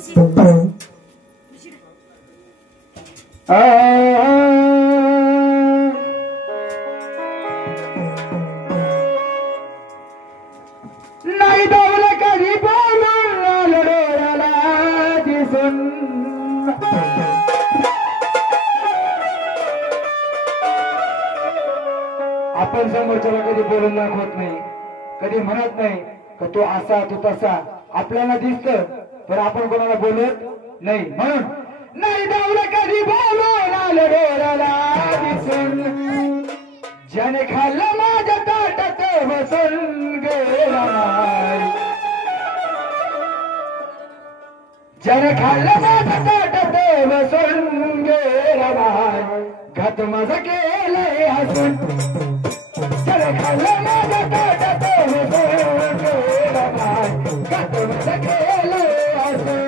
नाही दावलं कधी बोलून डोळ्याला दिसून आपण समोरच्याला कधी बोलून दाखवत नाही, कधी म्हणत नाही का तो असा तू तसा. आपल्याला दिसतं पण आपण कोणाला बोलत नाही. म्हणून नाही दावलं कधी बोलून आलं डोळ्याला दिसून. ज्याने खाल्लं माझ्या ताटात बसून गेला नाही. ज्याने खाल्लं माझ्या ताटात बसून गेला नाही. घात माझं केलंय हसून. ज्याने खाल्लं माझ्या ताटात बसून गेला नाही. घात माझं केलंय हसून.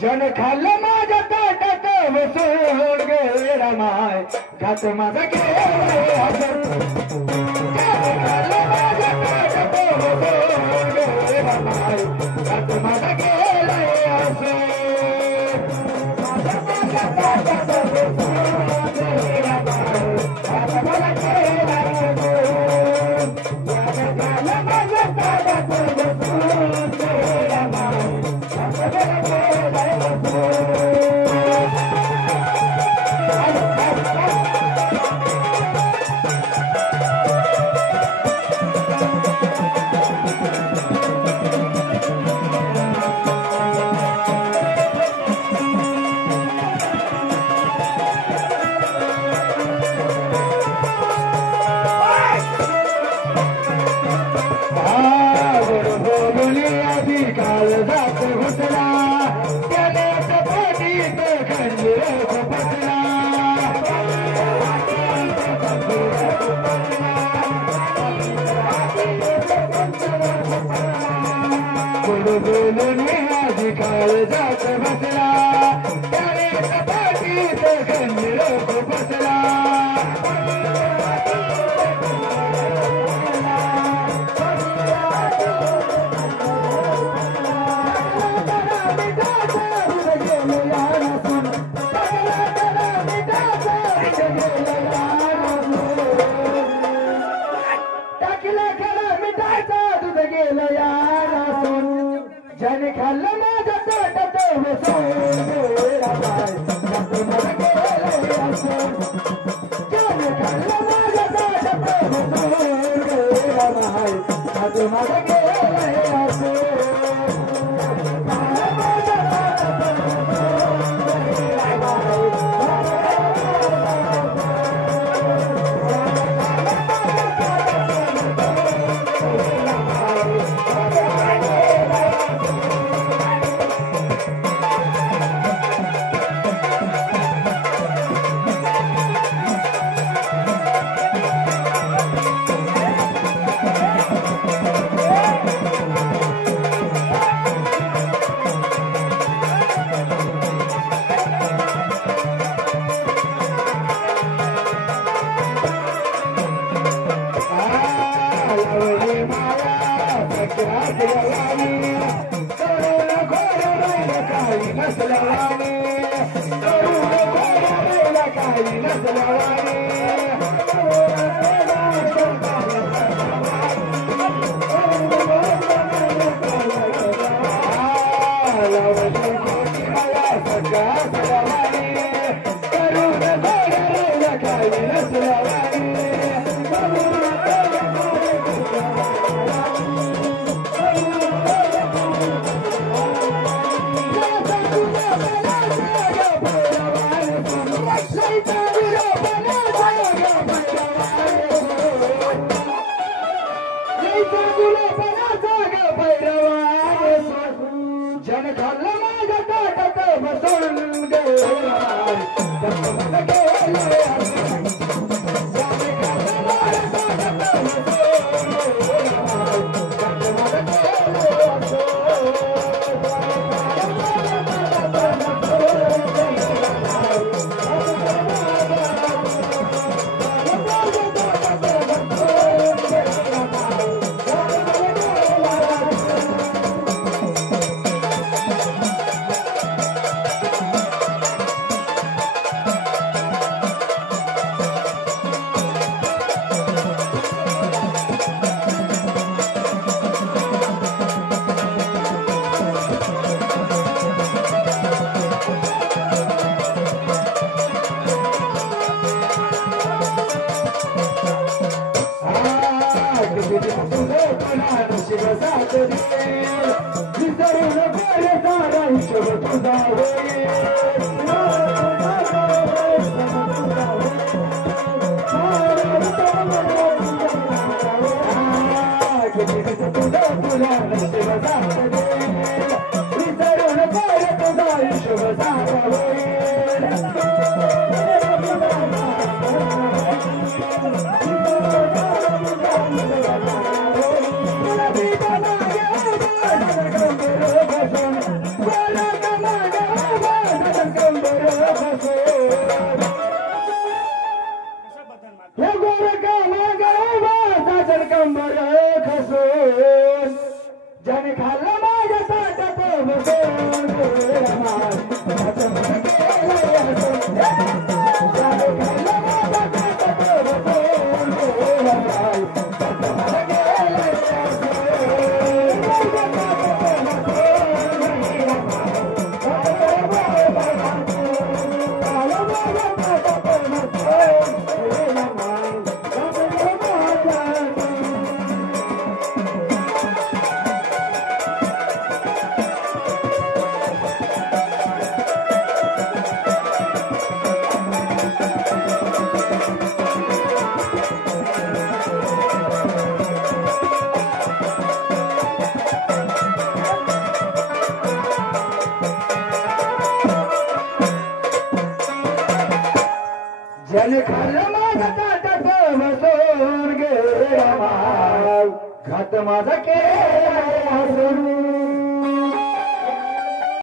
जन खाल्लं माझ्या ताटात बसून गेला माय. घात माझा केलंय हसून. जन खाल्लं माझ्या ताटात बसून गेला माय. घात माझा केलंय हसून. माझ्या ताटात बसून गेला माय. घात माझा केलंय हसून. जन खाल्लं माझ्या ताटात बसून गेला माय. काल जात घुसला त्याने पाठीत खंजीर खुपसला. गोड बोलून आधी काल जात बसला त्याने पाठीत खंजीर खुपसला. ज्याने खाल्लं माझ्या ताटात बसून गेला माय. घात माझा केलंय हसून. ज्याने खाल्लं माझ्या ताटात बसून गेला माय. घात माझा केलंय हसून. Say ज्याने खाल्ला माझ्या ताटात बसून ज्याने खाल्लं माझ्या ताटात बसून गेला घात माझा केला